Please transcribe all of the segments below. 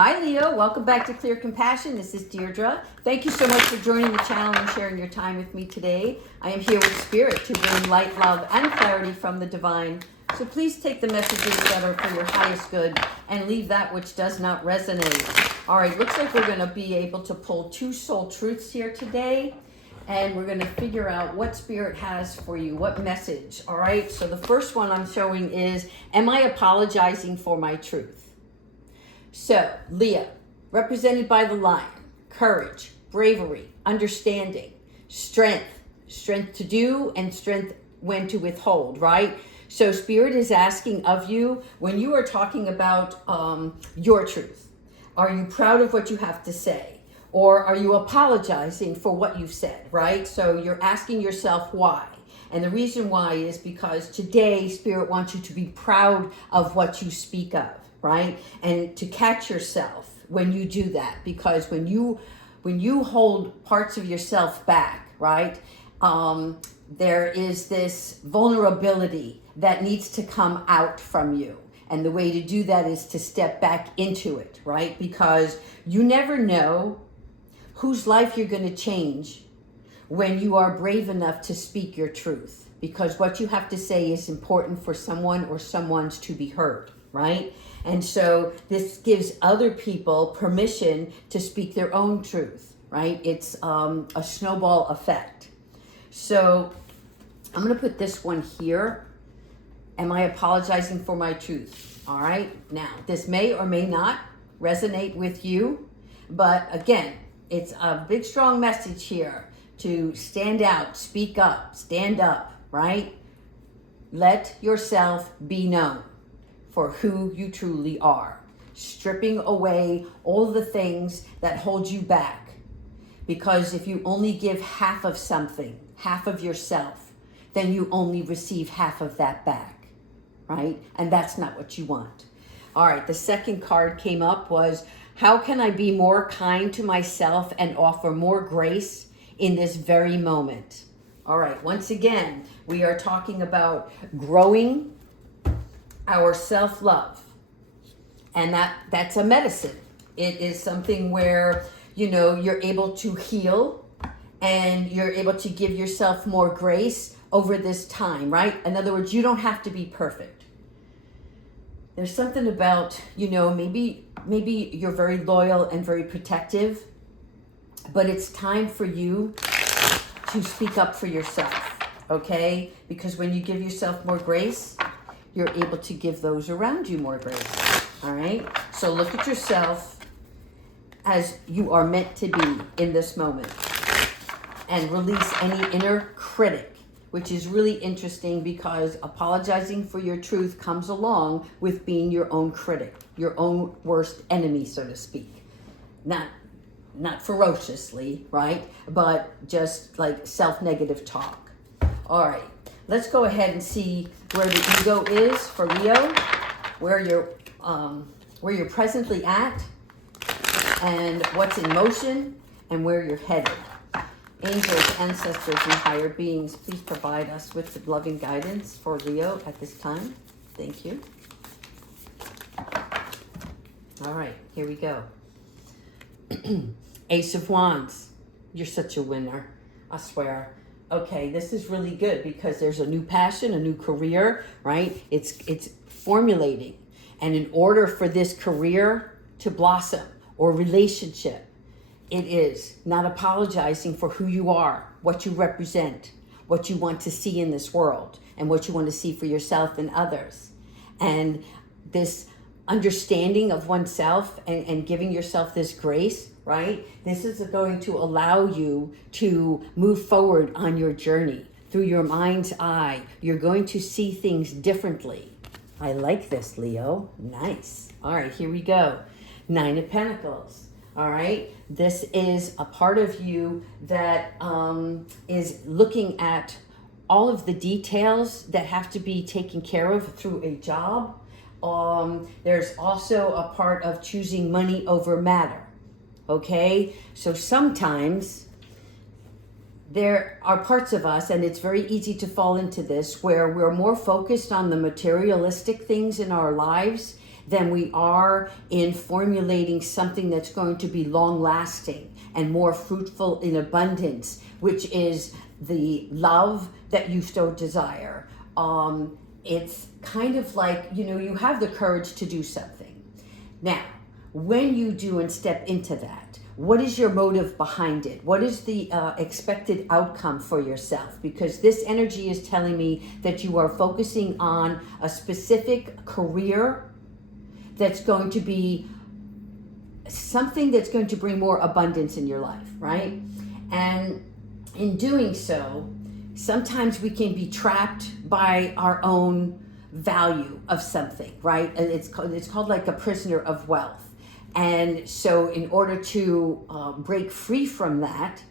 Hi Leo, welcome back to Clear Compassion. This is Deirdre. Thank you so much for joining the channel and sharing your time with me today. I am here with Spirit to bring light, love, and clarity from the divine. So please take the messages that are for your highest good and leave that which does not resonate. All right, looks like we're going to be able to pull two soul truths here today. And we're going to figure out what Spirit has for you, what message. All right, so the first one I'm showing is, am I apologizing for my truth? So, Leo, represented by the lion, courage, bravery, understanding, strength to do and strength when to withhold, right? So Spirit is asking of you, when you are talking about your truth, are you proud of what you have to say? Or are you apologizing for what you've said, right? So you're asking yourself why. And the reason why is because today Spirit wants you to be proud of what you speak of, right? And to catch yourself when you do that, because when you hold parts of yourself back, right? There is this vulnerability that needs to come out from you. And the way to do that is to step back into it, right? Because you never know whose life you're going to change when you are brave enough to speak your truth, because what you have to say is important for someone or someone's to be heard, right? And so this gives other people permission to speak their own truth, right? It's a snowball effect. So I'm going to put this one here. Am I apologizing for my truth? All right. Now, this may or may not resonate with you, but again, it's a big, strong message here to stand out, speak up, stand up, right? Let yourself be known for who you truly are, stripping away all the things that hold you back. Because if you only give half of something, half of yourself, then you only receive half of that back, right? And that's not what you want. All right, the second card came up was, how can I be more kind to myself and offer more grace in this very moment? All right, once again, we are talking about growing our self-love. And that's a medicine. It is something where, you're able to heal and you're able to give yourself more grace over this time, right? In other words, you don't have to be perfect. There's something about, maybe you're very loyal and very protective, but it's time for you to speak up for yourself, okay? Because when you give yourself more grace, you're able to give those around you more grace, all right? So look at yourself as you are meant to be in this moment and release any inner critic, which is really interesting because apologizing for your truth comes along with being your own critic, your own worst enemy, so to speak. Not ferociously, right? But just like self-negative talk. All right, let's go ahead and see where the ego is for Leo, where you're presently at, and what's in motion, and where you're headed. Angels, ancestors, and higher beings, please provide us with the loving guidance for Leo at this time. Thank you. All right, here we go. Ace of Wands. You're such a winner, I swear. Okay, this is really good because there's a new passion, a new career, right? It's formulating. And in order for this career to blossom or relationship, it is not apologizing for who you are, what you represent, what you want to see in this world, and what you want to see for yourself and others. And this understanding of oneself and giving yourself this grace, right? This is going to allow you to move forward on your journey through your mind's eye. You're going to see things differently. I like this, Leo. Nice. All right, here we go. Nine of Pentacles. All right, this is a part of you that is looking at all of the details that have to be taken care of through a job. There's also a part of choosing money over matter. Okay, so sometimes there are parts of us, and it's very easy to fall into this, where we're more focused on the materialistic things in our lives than we are in formulating something that's going to be long lasting and more fruitful in abundance, which is the love that you so desire. It's kind of like, you have the courage to do something. Now, when you do and step into that, what is your motive behind it? What is the expected outcome for yourself? Because this energy is telling me that you are focusing on a specific career that's going to be something that's going to bring more abundance in your life, right? And in doing so, sometimes we can be trapped by our own value of something, right? And it's called like a prisoner of wealth. And so in order to break free from that,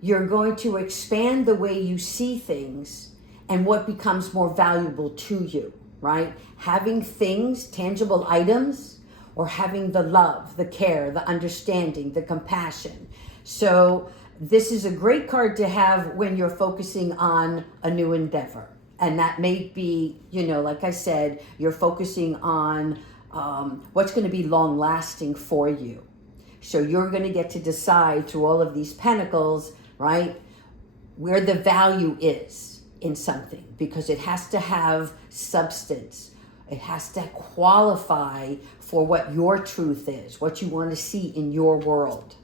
you're going to expand the way you see things and what becomes more valuable to you, right? Having things, tangible items, or having the love, the care, the understanding, the compassion. So this is a great card to have when you're focusing on a new endeavor. And that may be, like I said, you're focusing on what's going to be long lasting for you. So you're going to get to decide through all of these pentacles, right, where the value is in something, because it has to have substance. It has to qualify for what your truth is, what you want to see in your world.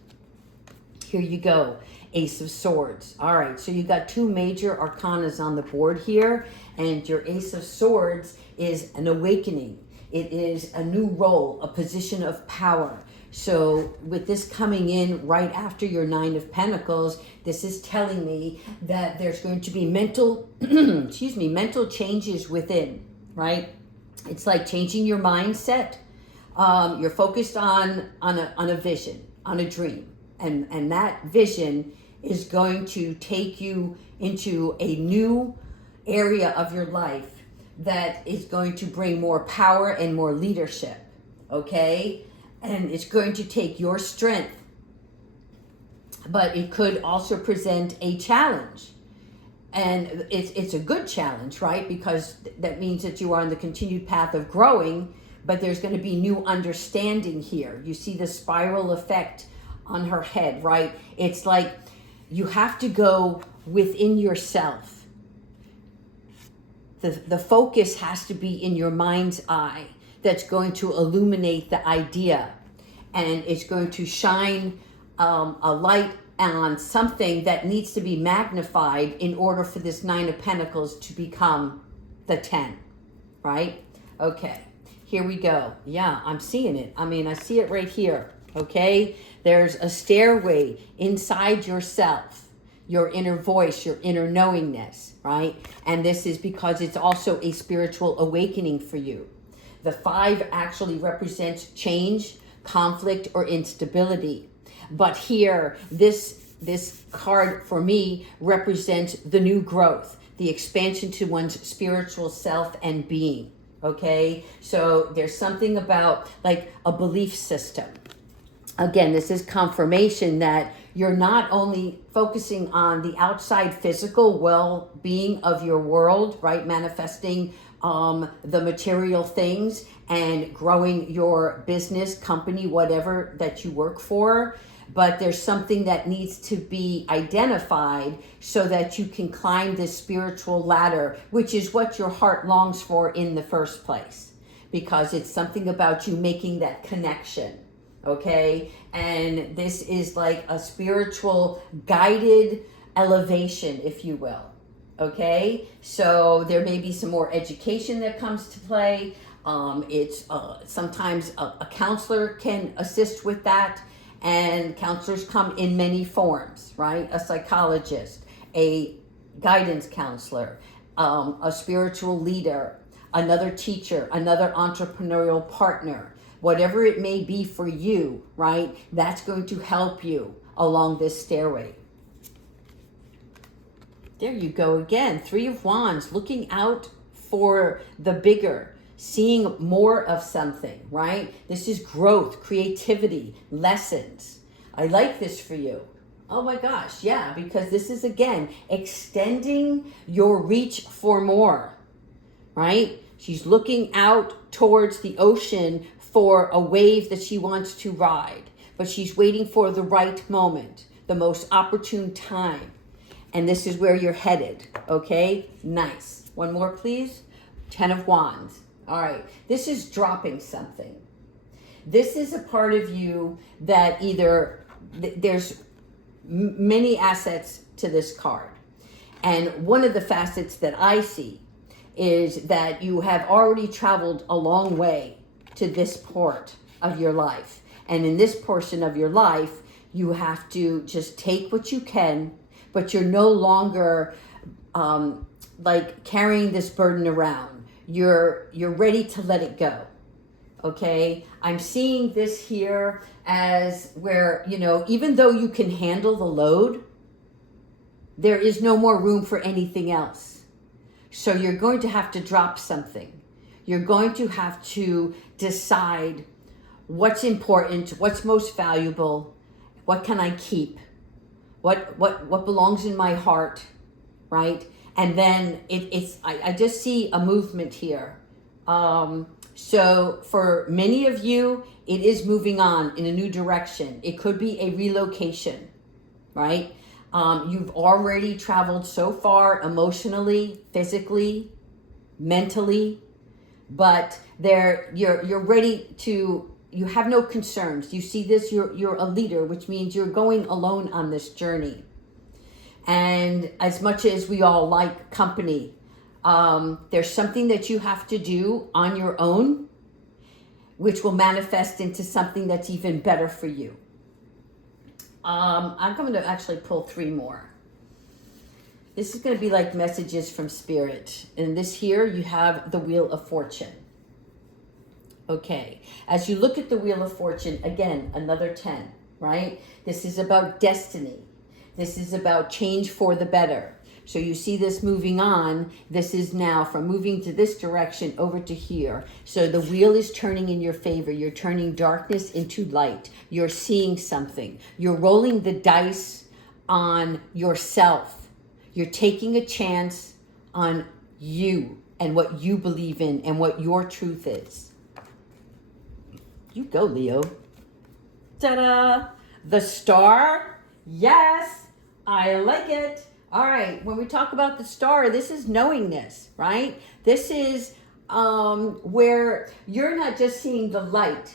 Here you go, Ace of Swords. All right, so you got two major arcanas on the board here, and your Ace of Swords is an awakening. It is a new role, a position of power. So with this coming in right after your Nine of Pentacles, this is telling me that there's going to be mental, mental changes within, right? It's like changing your mindset. You're focused on a vision, on a dream. And that vision is going to take you into a new area of your life that is going to bring more power and more leadership, okay? And it's going to take your strength, but it could also present a challenge. And it's a good challenge, right? Because that means that you are on the continued path of growing, but there's going to be new understanding here. You see the spiral effect on her head, right? It's like you have to go within yourself. The focus has to be in your mind's eye that's going to illuminate the idea, and it's going to shine a light on something that needs to be magnified in order for this Nine of Pentacles to become the 10, right? Okay, here we go. Yeah, I'm seeing it. I mean, I see it right here, okay? There's a stairway inside yourself, your inner voice, your inner knowingness, right? And this is because it's also a spiritual awakening for you. The 5 actually represents change, conflict, or instability. But here, this card for me represents the new growth, the expansion to one's spiritual self and being, okay? So there's something about like a belief system. Again, this is confirmation that you're not only focusing on the outside physical well-being of your world, right? Manifesting the material things and growing your business, company, whatever that you work for. But there's something that needs to be identified so that you can climb this spiritual ladder, which is what your heart longs for in the first place, because it's something about you making that connection. Okay, and this is like a spiritual guided elevation, if you will. Okay, so there may be some more education that comes to play. It's sometimes a counselor can assist with that, and counselors come in many forms, right? A psychologist, a guidance counselor, a spiritual leader, another teacher, another entrepreneurial partner. Whatever it may be for you, right? That's going to help you along this stairway. There you go again. 3 of Wands, looking out for the bigger, seeing more of something, right? This is growth, creativity, lessons. I like this for you. Oh my gosh, yeah, because this is, again, extending your reach for more, right? She's looking out towards the ocean for a wave that she wants to ride, but she's waiting for the right moment, the most opportune time. And this is where you're headed, okay? Nice. One more, please. 10 of Wands. All right. This is dropping something. This is a part of you that either, there's many assets to this card. And one of the facets that I see is that you have already traveled a long way to this part of your life. And in this portion of your life, you have to just take what you can, but you're no longer like carrying this burden around. You're ready to let it go. Okay? I'm seeing this here as where, you know, even though you can handle the load, there is no more room for anything else. So you're going to have to drop something. You're going to have to decide what's important, what's most valuable, what can I keep, what belongs in my heart, right? And then I just see a movement here. So for many of you, it is moving on in a new direction. It could be a relocation, right? You've already traveled so far emotionally, physically, mentally, but you're ready to, you have no concerns. You see this, you're a leader, which means you're going alone on this journey. And as much as we all like company, there's something that you have to do on your own, which will manifest into something that's even better for you. I'm going to actually pull 3 more. This is going to be like messages from Spirit. And this here, you have the Wheel of Fortune. Okay. As you look at the Wheel of Fortune, again, another 10, right? This is about destiny. This is about change for the better. So you see this moving on. This is now from moving to this direction over to here. So the wheel is turning in your favor. You're turning darkness into light. You're seeing something. You're rolling the dice on yourself. You're taking a chance on you and what you believe in and what your truth is. You go, Leo. Ta-da! The Star. Yes, I like it. All right, when we talk about the Star, this is knowingness, right? This is where you're not just seeing the light,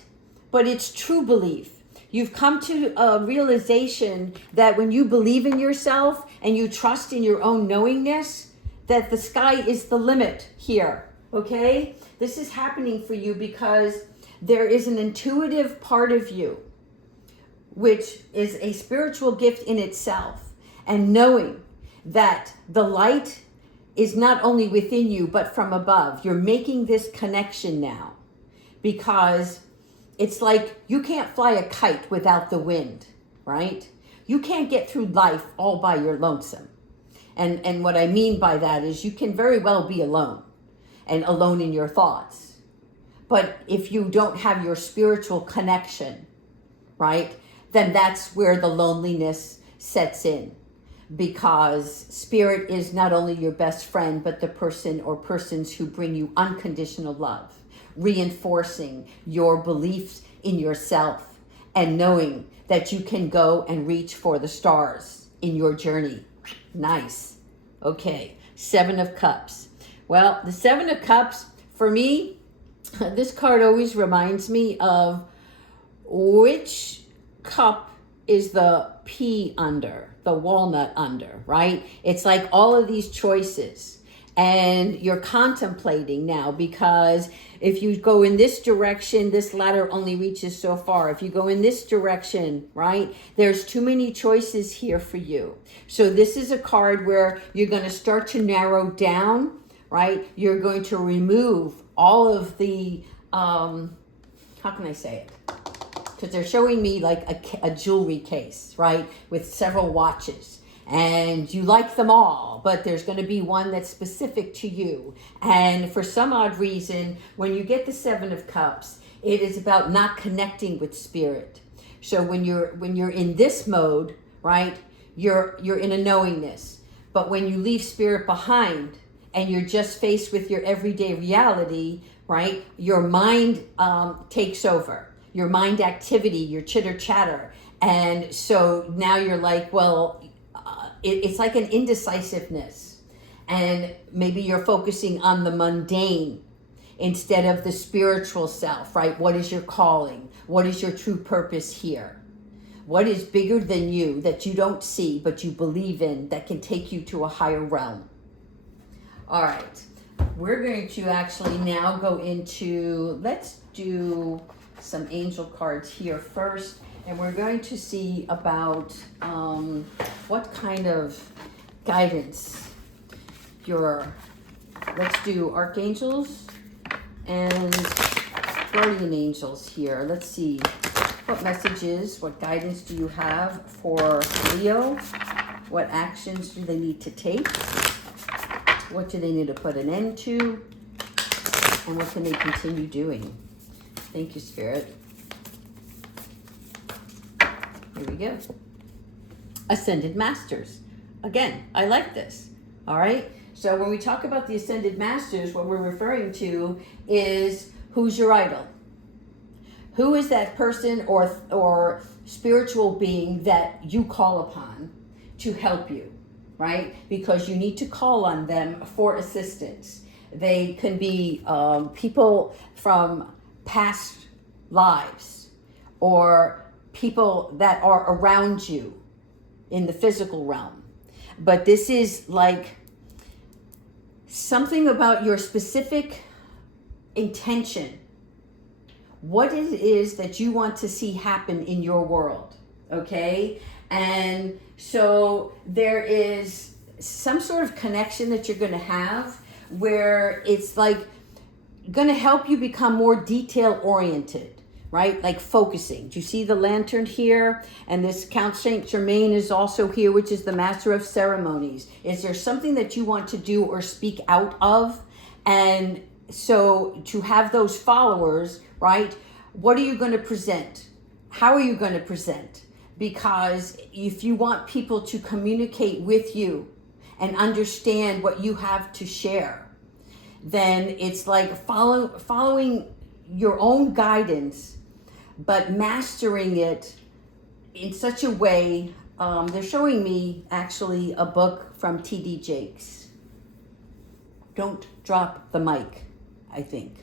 but it's true belief. You've come to a realization that when you believe in yourself and you trust in your own knowingness, that the sky is the limit here, okay? This is happening for you because there is an intuitive part of you, which is a spiritual gift in itself, and knowing that the light is not only within you, but from above. You're making this connection now because it's like you can't fly a kite without the wind, right? You can't get through life all by your lonesome. And what I mean by that is you can very well be alone and alone in your thoughts. But if you don't have your spiritual connection, right, then that's where the loneliness sets in. Because Spirit is not only your best friend, but the person or persons who bring you unconditional love, reinforcing your beliefs in yourself and knowing that you can go and reach for the stars in your journey. Nice. Okay, 7 of Cups. Well, the 7 of Cups, for me, this card always reminds me of which cup is the pea under, the walnut under, right? It's like all of these choices and you're contemplating now, because if you go in this direction, this ladder only reaches so far. If you go in this direction, right, there's too many choices here for you. So this is a card where you're going to start to narrow down, right? You're going to remove all of the, how can I say it? Because they're showing me like a jewelry case, right, with several watches. And you like them all, but there's going to be one that's specific to you. And for some odd reason, when you get the 7 of Cups, it is about not connecting with Spirit. So when you're in this mode, right, you're in a knowingness. But when you leave Spirit behind and you're just faced with your everyday reality, right? Your mind takes over, your mind activity, your chitter chatter. And so now you're like, well, it's like an indecisiveness. And maybe you're focusing on the mundane instead of the spiritual self, right? What is your calling? What is your true purpose here? What is bigger than you that you don't see, but you believe in, that can take you to a higher realm? All right, we're going to actually now go into, let's do some angel cards here first, and we're going to see about what kind of guidance let's do archangels and guardian angels here. Let's see, what messages, what guidance do you have for Leo? What actions do they need to take? What do they need to put an end to? And what can they continue doing? Thank you, Spirit. Here we go. Ascended Masters. Again, I like this. All right. So when we talk about the Ascended Masters, what we're referring to is who's your idol? Who is that person or spiritual being that you call upon to help you? Right? Because you need to call on them for assistance. They can be people from past lives or people that are around you in the physical realm. But this is like something about your specific intention. What it is that you want to see happen in your world. Okay? And so there is some sort of connection that you're going to have where it's like going to help you become more detail oriented, right? Like focusing. Do you see the lantern here? And this Count Saint Germain is also here, which is the master of ceremonies. Is there something that you want to do or speak out of? And so to have those followers, right? What are you going to present? How are you going to present? Because if you want people to communicate with you and understand what you have to share, then it's like following your own guidance, but mastering it in such a way. They're showing me actually a book from T.D. Jakes. Don't Drop the Mic, I think.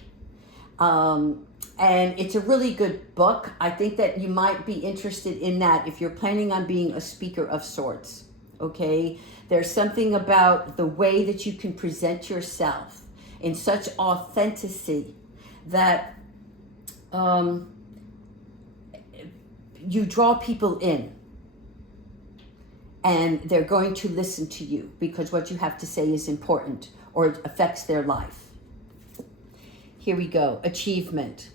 And it's a really good book. I think that you might be interested in that if you're planning on being a speaker of sorts, okay? There's something about the way that you can present yourself in such authenticity that you draw people in and they're going to listen to you because what you have to say is important or it affects their life. Here we go. Achievement.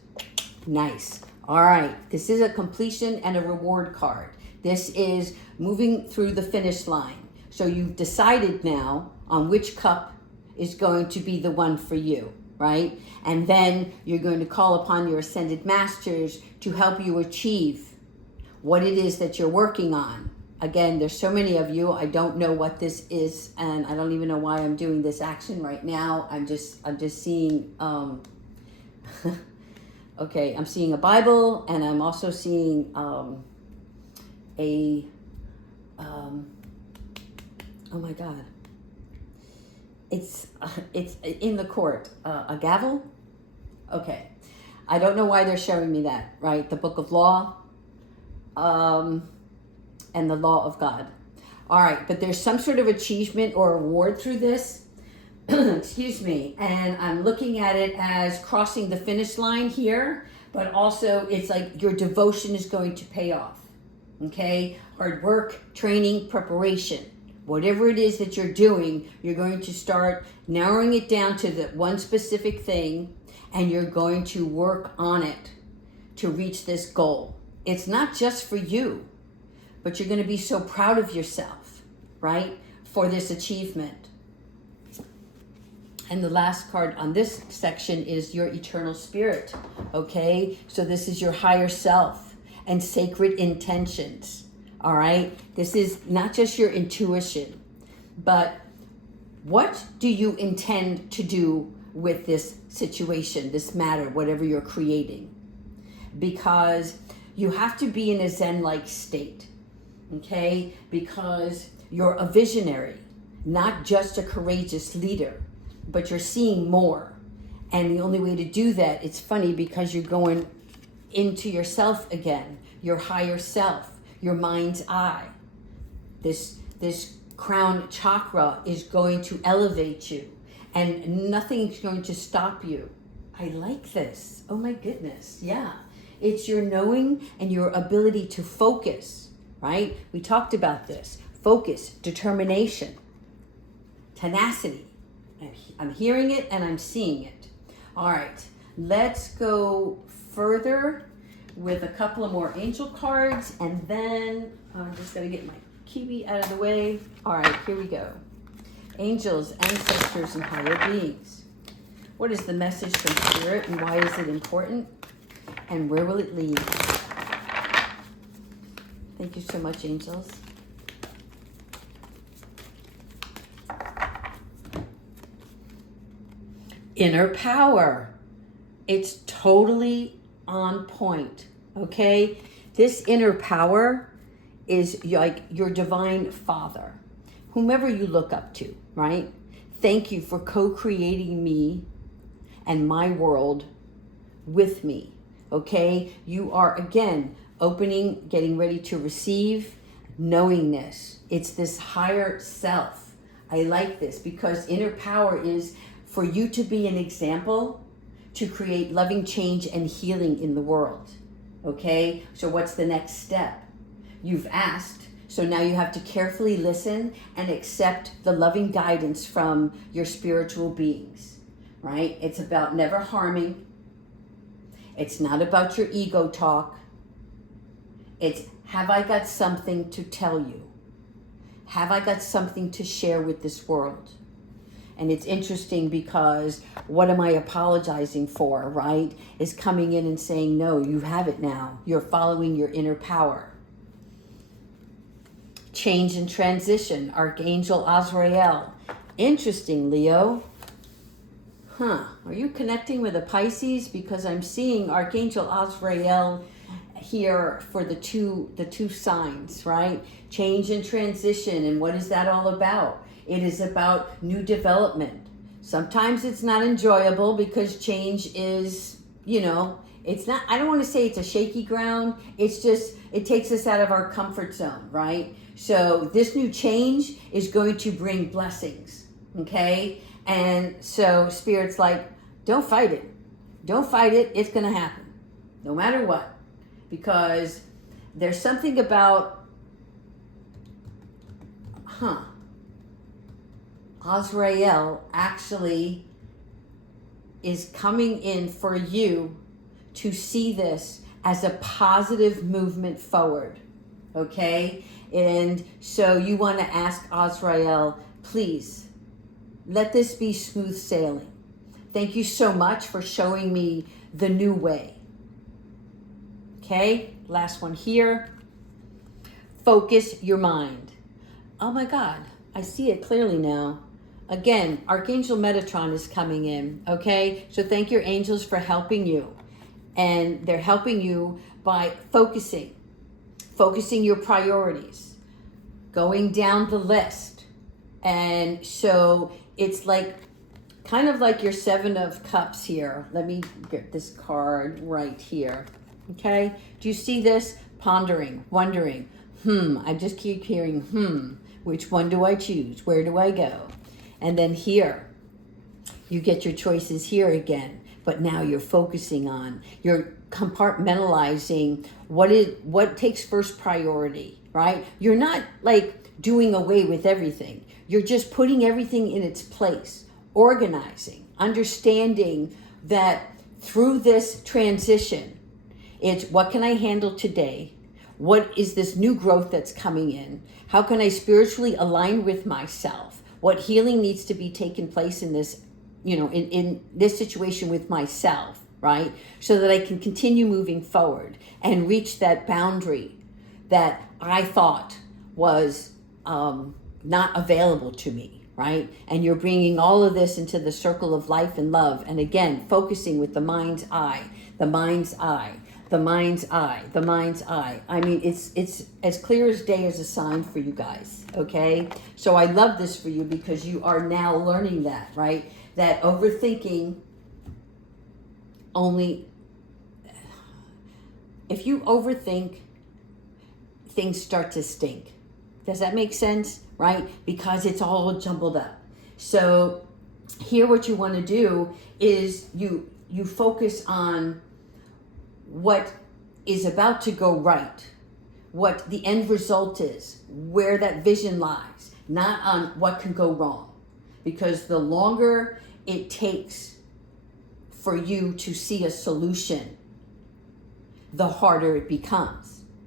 Nice. All right. This is a completion and a reward card. This is moving through the finish line. So you've decided now on which cup is going to be the one for you, right? And then you're going to call upon your Ascended Masters to help you achieve what it is that you're working on. Again, there's so many of you. I don't know what this is, and I don't even know why I'm doing this action right now. I'm just seeing okay, I'm seeing a Bible, and I'm also seeing oh my God, it's in the court, a gavel. Okay, I don't know why they're showing me that. Right, the Book of Law, and the Law of God. All right, but there's some sort of achievement or award through this. Excuse me, and I'm looking at it as crossing the finish line here, but also it's like your devotion is going to pay off, okay? Hard work, training, preparation, whatever it is that you're doing, you're going to start narrowing it down to the one specific thing, and you're going to work on it to reach this goal. It's not just for you, but you're going to be so proud of yourself, right, for this achievement. And the last card on this section is your eternal spirit, okay? So this is your higher self and sacred intentions, all right? This is not just your intuition, but What do you intend to do with this situation, this matter, whatever you're creating? Because you have to be in a Zen-like state, okay? Because you're a visionary, not just a courageous leader, but you're seeing more. And the only way to do that, it's funny because you're going into yourself again, your higher self, your mind's eye. This crown chakra is going to elevate you, and nothing's going to stop you. I like this. Oh my goodness. Yeah. It's your knowing and your ability to focus, right? We talked about this. Focus, determination, tenacity. I'm hearing it and I'm seeing it. All right, let's go further with a couple of more angel cards, and then I'm just gonna get my kiwi out of the way. All right, here we go. Angels, ancestors, and higher beings. What is the message from Spirit, and why is it important? And where will it lead? Thank you so much, angels. Inner power. It's totally on point, okay? This inner power is like your divine father, whomever you look up to, right? Thank you for co-creating me and my world with me, okay? You are, again, opening, getting ready to receive knowingness. It's this higher self. I like this because inner power is for you to be an example to create loving change and healing in the world, okay? So what's the next step? You've asked, so now you have to carefully listen and accept the loving guidance from your spiritual beings, right? It's about never harming. It's not about your ego talk. It's, have I got something to tell you? Have I got something to share with this world? And it's interesting because what am I apologizing for, right? Is coming in and saying, no, you have it now. You're following your inner power. Change and transition, Archangel Azrael. Interesting, Leo. Are you connecting with a Pisces? Because I'm seeing Archangel Azrael here for the two signs, right? Change and transition. And what is that all about? It is about new development. Sometimes it's not enjoyable because change is, it's not, I don't want to say it's a shaky ground. It's just, it takes us out of our comfort zone, right? So this new change is going to bring blessings, okay? And so Spirit's like, don't fight it. Don't fight it. It's going to happen no matter what. Because there's something about, Azrael actually is coming in for you to see this as a positive movement forward, okay? And so you want to ask Azrael, please, let this be smooth sailing. Thank you so much for showing me the new way. Okay, last one here. Focus your mind. Oh my God, I see it clearly now. Again, Archangel Metatron is coming in, okay? So thank your angels for helping you. And they're helping you by focusing your priorities, going down the list. And so it's like, kind of like your Seven of Cups here. Let me get this card right here, okay? Do you see this? Pondering, wondering, I just keep hearing, which one do I choose? Where do I go? And then here, you get your choices here again, but now you're focusing on, you're compartmentalizing what takes first priority, right? You're not like doing away with everything. You're just putting everything in its place, organizing, understanding that through this transition, it's what can I handle today? What is this new growth that's coming in? How can I spiritually align with myself? What healing needs to be taking place in this, in this situation with myself, right? So that I can continue moving forward and reach that boundary that I thought was not available to me, right? And you're bringing all of this into the circle of life and love. And again, focusing with the mind's eye, the mind's eye, the mind's eye, the mind's eye. I mean, it's as clear as day as a sign for you guys, okay? So I love this for you because you are now learning that, right? That overthinking only, if you overthink, things start to stink. Does that make sense? Right? Because it's all jumbled up. So here what you want to do is you focus on what is about to go right, what the end result is, where that vision lies, not on what can go wrong. Because the longer it takes for you to see a solution, the harder it becomes.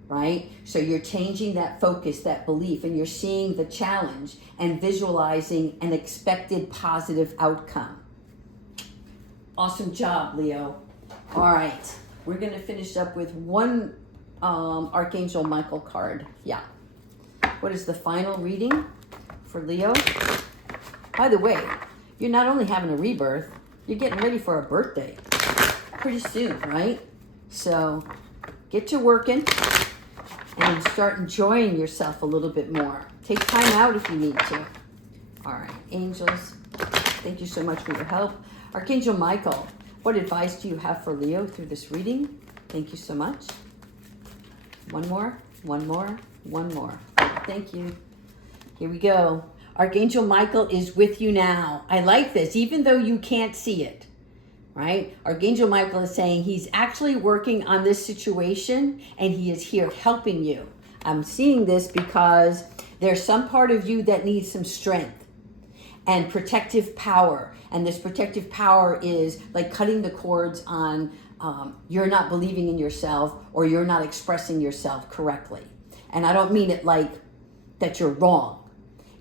Right? So you're changing that focus, that belief, and you're seeing the challenge and visualizing an expected positive outcome. Awesome job, Leo. All right. We're going to finish up with one Archangel Michael card. Yeah. What is the final reading for Leo? By the way, you're not only having a rebirth, you're getting ready for a birthday pretty soon, right? So get to working and start enjoying yourself a little bit more. Take time out if you need to. All right, angels, thank you so much for your help. Archangel Michael, what advice do you have for Leo through this reading? Thank you so much. One more, one more, one more. Thank you. Here we go. Archangel Michael is with you now. I like this, even though you can't see it. Right? Archangel Michael is saying he's actually working on this situation and he is here helping you. I'm seeing this because there's some part of you that needs some strength and protective power. And this protective power is like cutting the cords on you're not believing in yourself or you're not expressing yourself correctly. And I don't mean it like that you're wrong.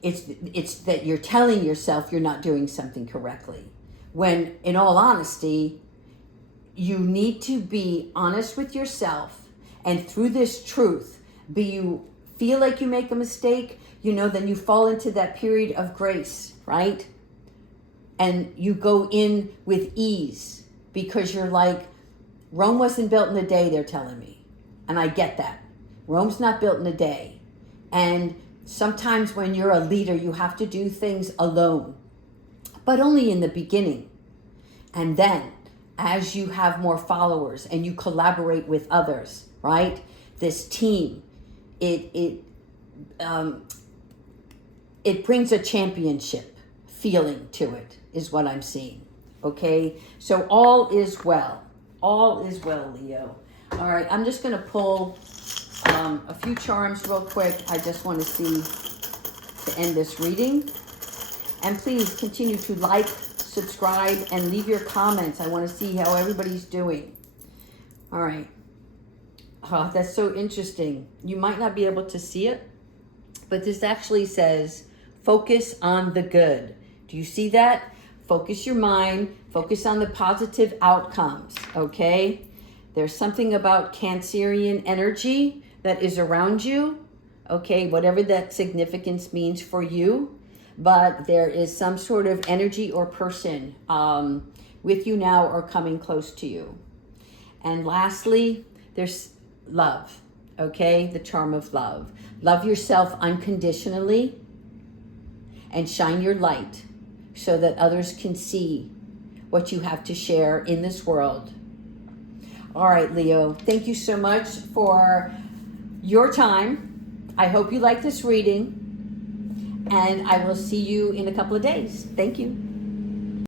It's that you're telling yourself you're not doing something correctly. When, in all honesty, you need to be honest with yourself, and through this truth, you feel like you make a mistake, then you fall into that period of grace, right? And you go in with ease because you're like, Rome wasn't built in a day, they're telling me. And I get that. Rome's not built in a day. And sometimes when you're a leader, you have to do things alone. But only in the beginning. And then as you have more followers and you collaborate with others, right? This team, it brings a championship feeling to it, is what I'm seeing. Okay? So all is well. All is well, Leo. All right, I'm just going to pull a few charms real quick. I just want to see to end this reading. And please continue to like, subscribe, and leave your comments. I want to see how everybody's doing. All right. Oh, that's so interesting. You might not be able to see it, but this actually says, focus on the good. Do you see that? Focus your mind. Focus on the positive outcomes, okay? There's something about Cancerian energy that is around you, okay? Whatever that significance means for you. But there is some sort of energy or person with you now or coming close to you. And lastly, there's love, okay? The charm of love. Love yourself unconditionally and shine your light so that others can see what you have to share in this world. All right, Leo, thank you so much for your time. I hope you like this reading. And I will see you in a couple of days. Thank you.